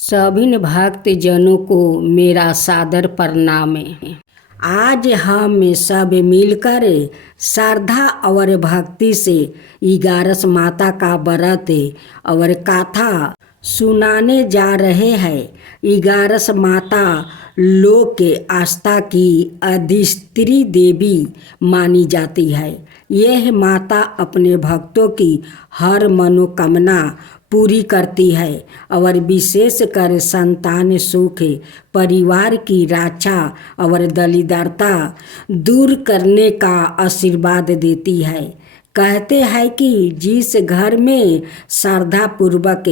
सभी भक्त जनों को मेरा सादर प्रणाम है। आज हम सब मिलकर श्रद्धा और भक्ति से 11 माता का व्रत और कथा सुनाने जा रहे हैं। 11 माता लोक के आस्था की अधिष्ठात्री देवी मानी जाती है। यह माता अपने भक्तों की हर मनोकामना पूरी करती है और विशेषकर संतान सुख, परिवार की रक्षा और दरिद्रता दूर करने का आशीर्वाद देती है। कहते हैं कि जिस घर में श्रद्धा पूर्वक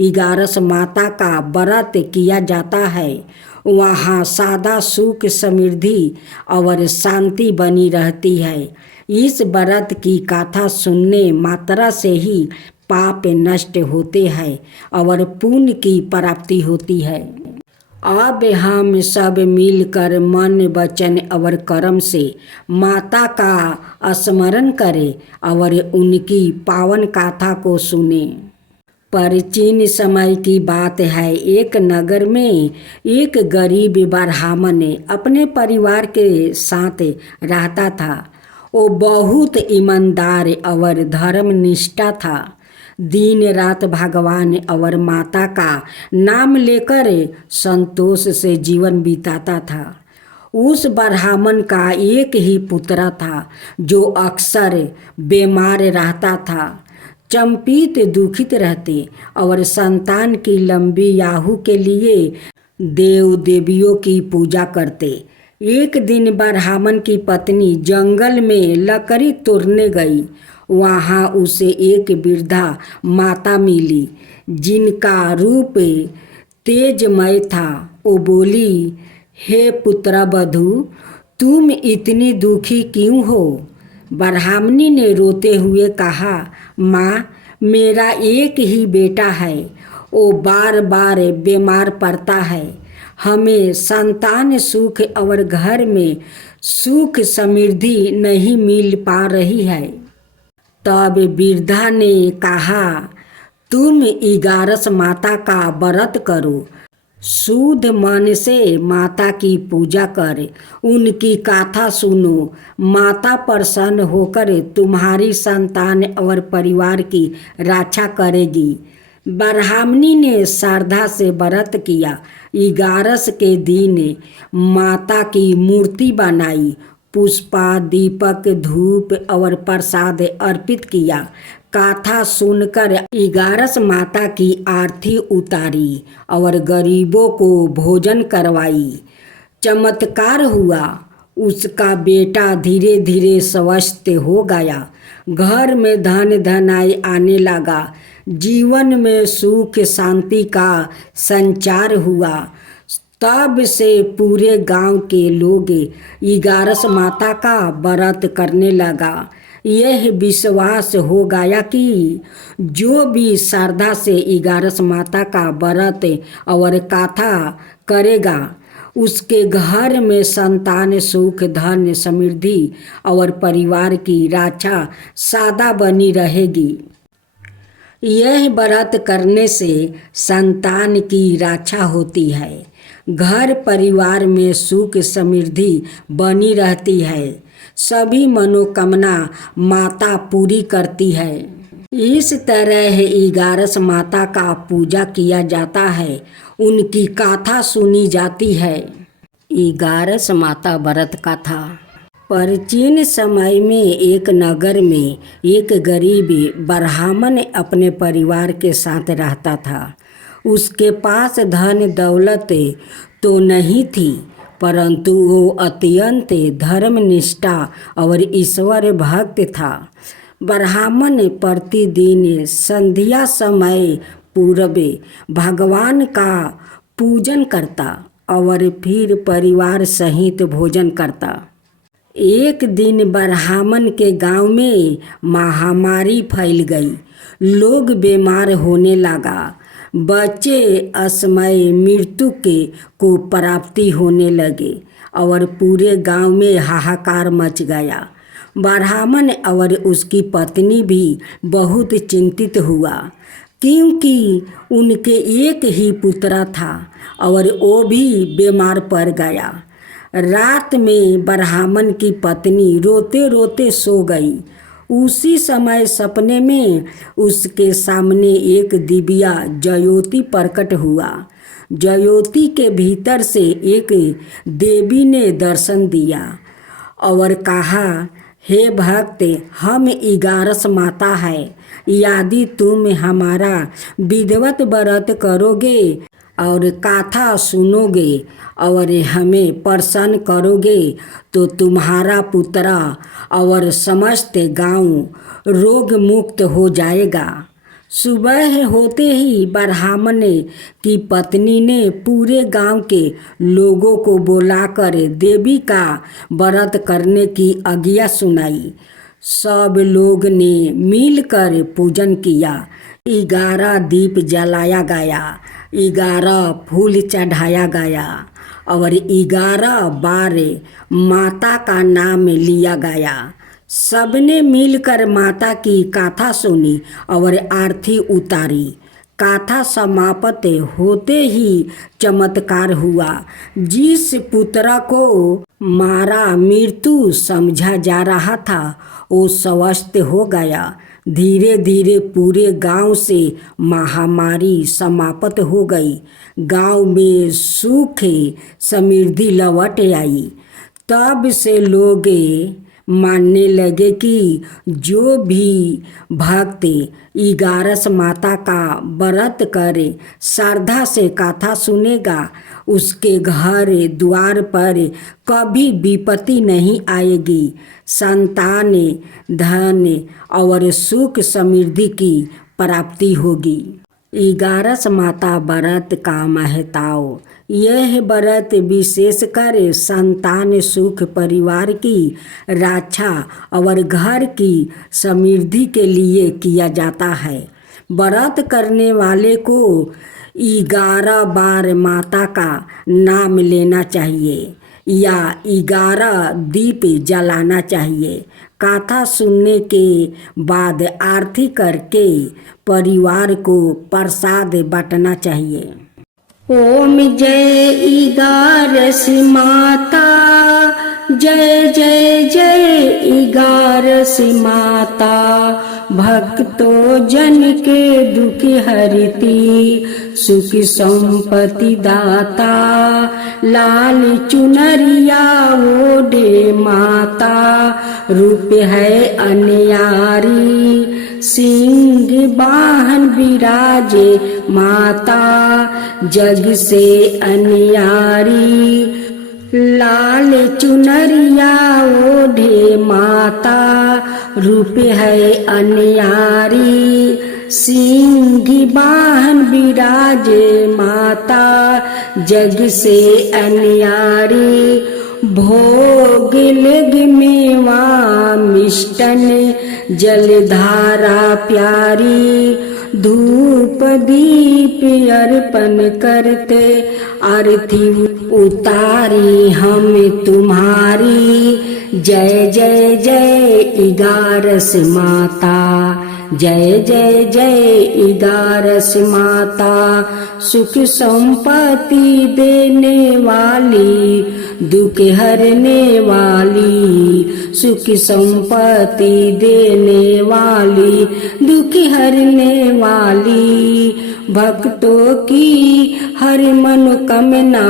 11 माता का व्रत किया जाता है वहाँ सदा सुख, समृद्धि और शांति बनी रहती है। इस व्रत की कथा सुनने मात्रा से ही पाप नष्ट होते हैं और पुण्य की प्राप्ति होती है। अब हम सब मिलकर मन, वचन और कर्म से माता का स्मरण करें और उनकी पावन कथा को सुने। प्राचीन समय की बात है। एक नगर में एक गरीब ब्राह्मण अपने परिवार के साथ रहता था। वो बहुत ईमानदार और धर्मनिष्ठा था। दिन रात भगवान और माता का नाम लेकर संतोष से जीवन बिताता था। उस ब्राह्मण का एक ही पुत्र था जो अक्सर बीमार रहता था। चिंतित दुखित रहते और संतान की लंबी आयु के लिए देव देवियों की पूजा करते। एक दिन ब्राह्मण की पत्नी जंगल में लकड़ी तोड़ने गई। वहाँ उसे एक वृद्धा माता मिली जिनका रूप तेजमय था। वो बोली, हे पुत्रवधू, तुम इतनी दुखी क्यों हो? ब्राह्मणी ने रोते हुए कहा, माँ, मेरा एक ही बेटा है। वो बार बार बीमार पड़ता है। हमें संतान सुख और घर में सुख समृद्धि नहीं मिल पा रही है। तब वृद्धा ने कहा, तुम 11 माता का व्रत करो, शुद्ध मन से माता की पूजा कर, उनकी कथा सुनो। माता प्रसन्न होकर तुम्हारी संतान और परिवार की रक्षा करेगी। ब्राह्मणी ने श्रद्धा से व्रत किया। 11 के दिन माता की मूर्ति बनाई, पुष्पा, दीपक, धूप और प्रसाद अर्पित किया। कथा सुनकर 11 माता की आरती उतारी और गरीबों को भोजन करवाई। चमत्कार हुआ। उसका बेटा धीरे धीरे स्वस्थ हो गया। घर में धन धनाई आने लगा। जीवन में सुख शांति का संचार हुआ। तब से पूरे गांव के लोग 11 माता का व्रत करने लगा। यह विश्वास हो गया कि जो भी श्रद्धा से 11 माता का व्रत और कथा करेगा उसके घर में संतान सुख, धन, समृद्धि और परिवार की रक्षा सदा बनी रहेगी। यह व्रत करने से संतान की रक्षा होती है। घर परिवार में सुख समृद्धि बनी रहती है। सभी मनोकामना माता पूरी करती है। इस तरह 11 माता का पूजा किया जाता है। उनकी कथा सुनी जाती है। 11 माता व्रत कथा। प्राचीन समय में एक नगर में एक गरीब ब्राह्मण अपने परिवार के साथ रहता था। उसके पास धन दौलत तो नहीं थी, परंतु वो अत्यंत धर्मनिष्ठा और ईश्वर भक्त था। ब्राह्मण प्रतिदिन संध्या समय पूर्व भगवान का पूजन करता और फिर परिवार सहित भोजन करता। एक दिन ब्राह्मण के गांव में महामारी फैल गई। लोग बीमार होने लगा। बच्चे असमय मृत्यु को प्राप्ति होने लगे और पूरे गांव में हाहाकार मच गया। ब्राह्मण और उसकी पत्नी भी बहुत चिंतित हुआ। क्योंकि उनके एक ही पुत्र था और वो भी बीमार पड़ गया। रात में ब्राह्मण की पत्नी रोते रोते सो गई। उसी समय सपने में उसके सामने एक दिव्या ज्योति प्रकट हुआ। ज्योति के भीतर से एक देवी ने दर्शन दिया और कहा, हे भक्त, हम 11 माता है। यदि तुम हमारा विधिवत व्रत करोगे और कथा सुनोगे और हमें प्रसन्न करोगे तो तुम्हारा पुत्र और समस्त गांव रोग मुक्त हो जाएगा। सुबह होते ही ब्राह्मण की पत्नी ने पूरे गांव के लोगों को बुलाकर देवी का व्रत करने की आज्ञा सुनाई। सब लोग ने मिलकर पूजन किया। 11 दीप जलाया गया, 11 फूल चढ़ाया गया और 11 बार माता का नाम लिया गया। सबने मिलकर माता की गाथा सुनी और आरती उतारी। गाथा समाप्त होते ही चमत्कार हुआ। जिस पुत्र को मारा मृत्यु समझा जा रहा था वो स्वस्थ हो गया। धीरे धीरे पूरे गांव से महामारी समाप्त हो गई। गांव में सुख समृद्धि लौट आई। तब से लोग मानने लगे कि जो भी भक्त 11 माता का व्रत करे, श्रद्धा से कथा सुनेगा, उसके घर द्वार पर कभी विपत्ति नहीं आएगी। संतान, धन और सुख समृद्धि की प्राप्ति होगी। 11 माता व्रत का महत्व। यह व्रत विशेषकर संतान सुख, परिवार की रक्षा और घर की समृद्धि के लिए किया जाता है। व्रत करने वाले को 11 बार माता का नाम लेना चाहिए या 11 दीप जलाना चाहिए। कथा सुनने के बाद आरती करके परिवार को प्रसाद बांटना चाहिए। ओम जय 11 माता, जय जय जय 11 माता। भक्तों जन के दुख हरती, सुख संपत्ति दाता। लाल चुनरिया ओढ़े माता, रूप है अन्यारी। सिंह वाहन विराजे माता, जग से अन्यारी। लाल चुनरिया ओढ़े माता, रूप है अन्यारी। सिंह वाहन विराजे माता, जग से अन्यारी। भोग लग मेवा मिष्टन, जलधारा प्यारी। धूप दीप अर्पण करते, आरती उतारी हम तुम्हारी। जय जय जय 11 माता, जय जय जय 11 माता। सुख संपत्ति देने वाली, दुख हरने वाली। सुख संपत्ति देने वाली, दुख हरने वाली। भक्तों की हर मनोकामना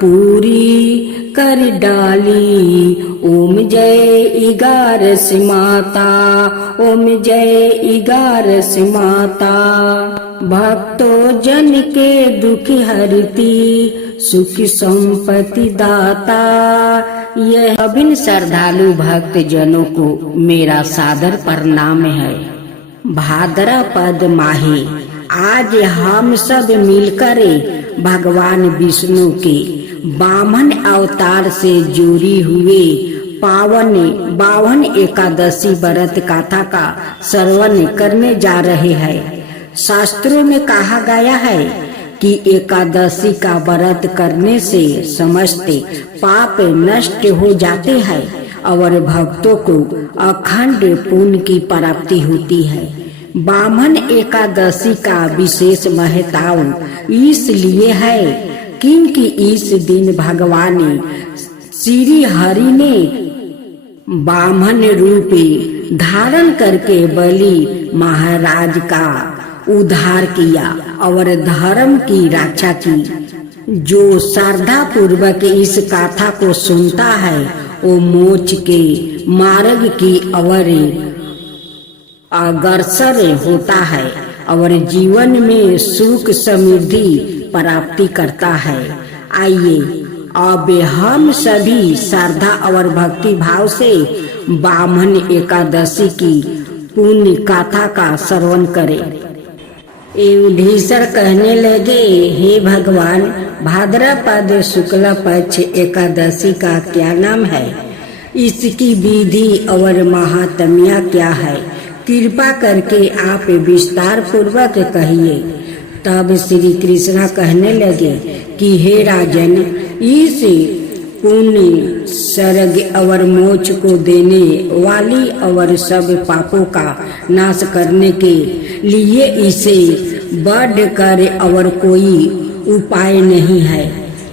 पूरी कर डाली। ओम जय 11 माता, ओम जय 11 माता। भक्तों जन के दुख हरती, सुख संपत्ति दाता। यह अभिन्न श्रद्धालु भक्त जनों को मेरा सादर प्रणाम है। भाद्रपद माहे आज हम सब मिलकर भगवान विष्णु के वामन अवतार से जुड़ी हुए पावन 52 एकादशी व्रत कथा का श्रवण करने जा रहे हैं। शास्त्रों में कहा गया है कि एकादशी का व्रत करने से समस्त पाप नष्ट हो जाते हैं और भक्तों को अखंड पुण्य की प्राप्ति होती है। बामन एकादशी का विशेष महत्व इसलिए है क्योंकि इस दिन भगवान श्री हरि ने बामन रूप धारण करके बलि महाराज का उद्धार किया और धर्म की रक्षा की। जो श्रद्धा पूर्वक इस कथा को सुनता है वो मोक्ष के मार्ग की ओर अग्रसर होता है और जीवन में सुख समृद्धि प्राप्ति करता है। आइए अब हम सभी श्रद्धा और भक्ति भाव से बामन एकादशी की पुण्य कथा का श्रवण करें। युधिष्ठिर कहने लगे, हे भगवान, भाद्रपद शुक्ल पक्ष एकादशी का क्या नाम है? इसकी विधि और महात्म्य क्या है? कृपा करके आप विस्तार पूर्वक कहिए। तब श्री कृष्ण कहने लगे कि हे राजन, इस पुण्य स्वर्ग और मोक्ष को देने वाली और सब पापों का नाश करने के लिए इसे बढ़कर और कोई उपाय नहीं है।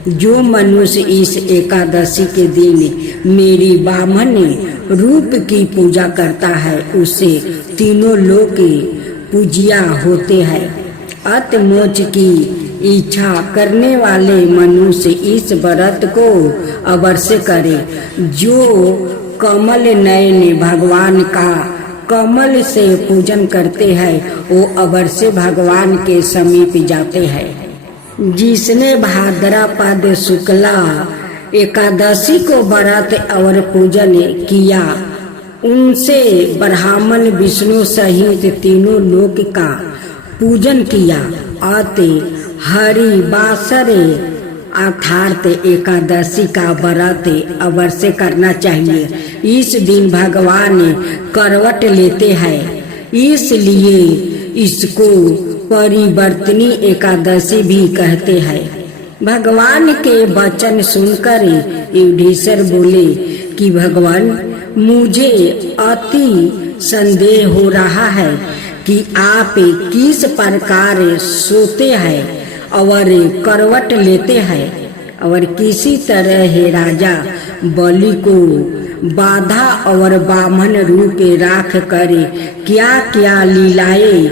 जो मनुष्य इस एकादशी के दिन मेरी बामन रूप की पूजा करता है उसे तीनों लोक पूजिया होते हैं। अत मोक्ष की इच्छा करने वाले मनुष्य इस व्रत को अवश्य करे। जो कमल नयन भगवान का कमल से पूजन करते हैं वो अवश्य भगवान के समीप जाते हैं। जिसने भाद्रपद शुक्ला एकादशी को व्रत और पूजन किया उनसे ब्राह्मण विष्णु सहित तीनों लोक का पूजन किया। अत हरि वासर अर्थात एकादशी का व्रत अवश्य करना चाहिए। इस दिन भगवान करवट लेते हैं, इसलिए इसको परिवर्तनी एकादशी भी कहते हैं। भगवान के वचन सुनकर युधिष्ठिर बोले कि भगवान, मुझे अति संदेह हो रहा है कि आप किस प्रकार सोते हैं और करवट लेते हैं और किसी तरह हे राजा बलि को बाधा और बामन रूप राख कर क्या क्या लीलाएं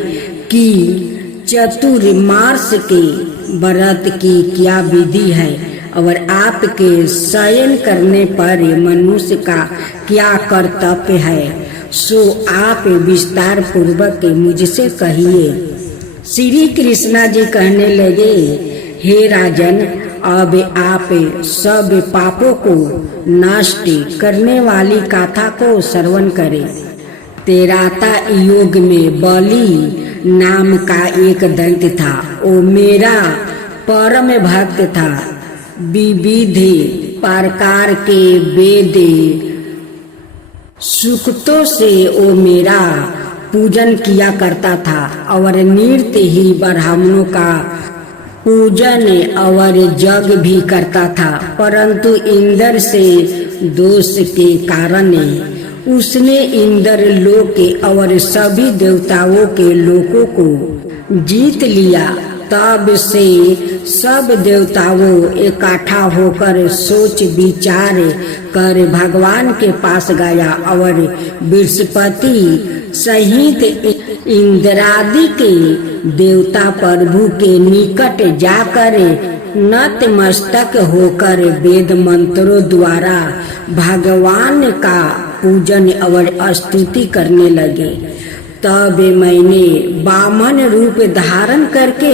की, चतुर्मास के व्रत की क्या विधि है और आपके शयन करने पर मनुष्य का क्या कर्तव्य है, सो आप विस्तार पूर्वक मुझसे कहिए। श्री कृष्णा जी कहने लगे, हे राजन, अब आप सब पापों को नष्ट करने वाली कथा को श्रवण करें। त्रेता युग में बलि नाम का एक दैत्य था। वो मेरा परम भक्त था। विविध प्रकार के वेद सूक्तों से वो मेरा पूजन किया करता था और नृत्य ही ब्राह्मणों का पूजन और जग भी करता था। परंतु इंद्र से दोष के कारण उसने इंद्र लोक और सभी देवताओं के लोकों को जीत लिया। तब से सब देवताओं इकट्ठा होकर सोच विचार कर भगवान के पास गया और बृहस्पति सहित इंद्रादि के देवता प्रभु के निकट जाकर नतमस्तक होकर वेद मंत्रों द्वारा भगवान का पूजन और स्तुति करने लगे। तब मैंने बामन रूप धारण करके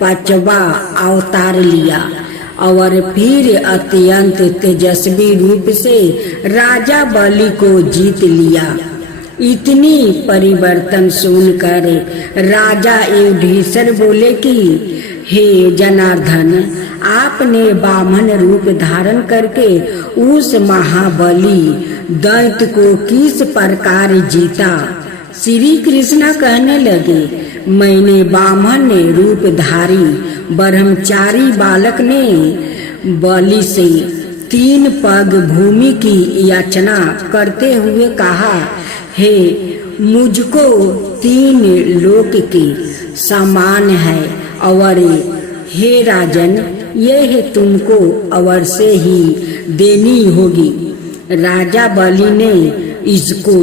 5वां अवतार लिया और फिर अत्यंत तेजस्वी रूप से राजा बलि को जीत लिया। इतनी परिवर्तन सुनकर राजा युधिष्ठिर बोले कि हे जनार्दन, आपने बामन रूप धारण करके उस महाबली दैत्य को किस प्रकार जीता? श्री कृष्ण कहने लगे, मैंने बामन रूपधारी ब्रह्मचारी बालक ने बलि से 3 पग भूमि की याचना करते हुए कहा, हे मुझको 3 लोक के समान है और हे राजन यह तुमको अवश्य ही देनी होगी। राजा बलि ने इसको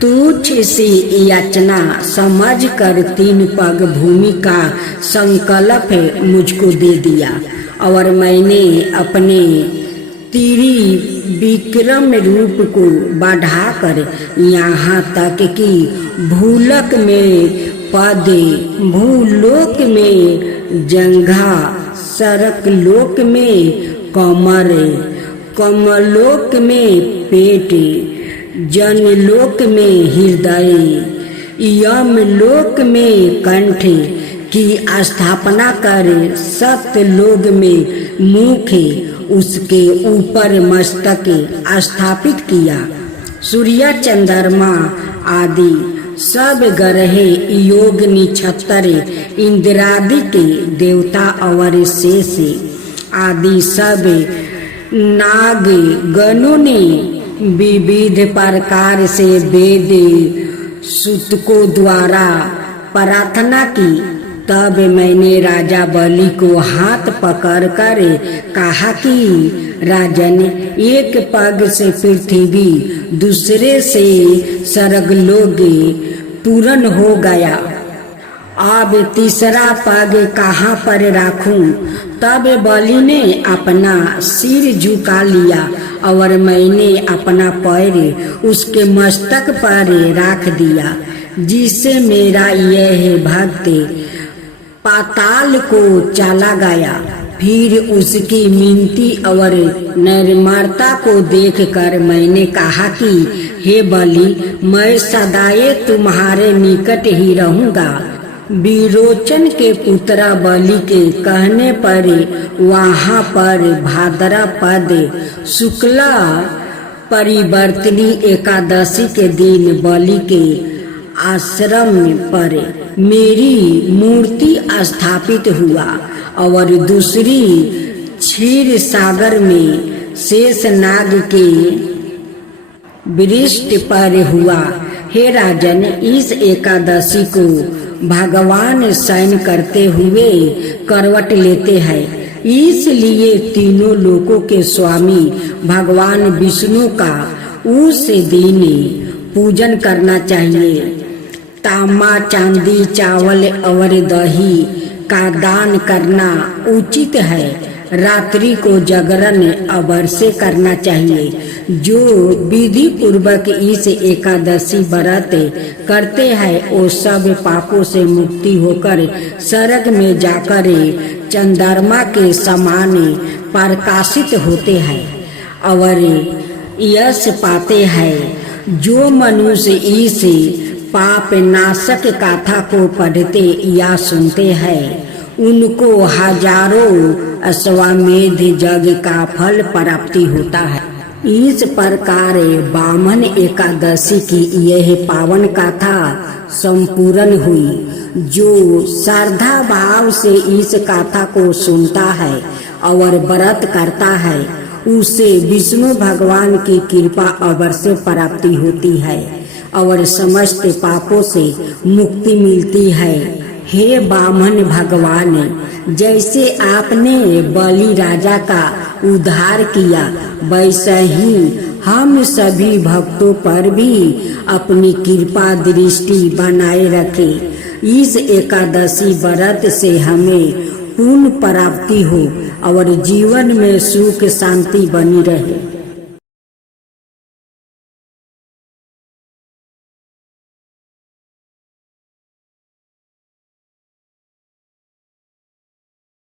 तुच्छ सी याचना समझ कर 3 पग भूमि का संकल्प मुझको दे दिया और मैंने अपने त्रिविक्रम रूप को बढ़ाकर यहाँ तक कि भूलोक में जंघा, सरकलोक में कमर, कमलोक में पेट, जनलोक में हृदय, यमलोक में कंठ की स्थापना कर सत्यलोक में मुख उसके ऊपर मस्तक स्थापित किया। सूर्य, चंद्रमा आदि सब ग्रह, योग निक्षत्र, इंद्रादि के देवता और शेष आदि सब नाग गणों ने विविध प्रकार से वेद सूतकों द्वारा प्रार्थना की। तब मैंने राजा बलि को हाथ पकड़कर कहा कि राजन, एक पग से पृथ्वी, दूसरे से स्वर्गलोक पूर्ण हो गया, अब तीसरा पग कहाँ पर रखूं? तब बलि ने अपना सिर झुका लिया और मैंने अपना पैर उसके मस्तक पर रख दिया, जिससे मेरा यह भक्त पाताल को चला गया। फिर उसकी मिनती और निर्मलता को देखकर मैंने कहा कि हे बलि, मैं सदाए तुम्हारे निकट ही रहूंगा। विरोचन के पुत्र बलि के कहने पर वहाँ पर भाद्रपद शुक्ला परिवर्तनी एकादशी के दिन बलि के आश्रम पर मेरी मूर्ति स्थापित हुआ और दूसरी क्षीर सागर में शेषनाग के वृष्ट पर हुआ। हे राजन, इस एकादशी को भगवान शयन करते हुए करवट लेते हैं, इसलिए तीनों लोकों के स्वामी भगवान विष्णु का उस दिन पूजन करना चाहिए। तांबा, चांदी, चावल और दही का दान करना उचित है। रात्रि को जागरण अवश्य करना चाहिए। जो विधि पूर्वक इस एकादशी व्रत करते हैं वो सब पापों से मुक्ति होकर स्वर्ग में जाकर चंद्रमा के समान प्रकाशित होते हैं और यश पाते हैं। जो मनुष्य इस पाप नाशक गाथा को पढ़ते या सुनते हैं उनको हजारों अश्वमेध यज्ञ का फल प्राप्ति होता है। इस प्रकार वामन एकादशी की यह पावन गाथा संपूर्ण हुई। जो श्रद्धा भाव से इस गाथा को सुनता है और व्रत करता है उसे विष्णु भगवान की कृपा अवश्य प्राप्ति होती है और समस्त पापों से मुक्ति मिलती है। हे वामन भगवान, जैसे आपने बलि राजा का उद्धार किया वैसे ही हम सभी भक्तों पर भी अपनी कृपा दृष्टि बनाए रखे। इस एकादशी व्रत से हमें पुण्य प्राप्ति हो और जीवन में सुख शांति बनी रहे।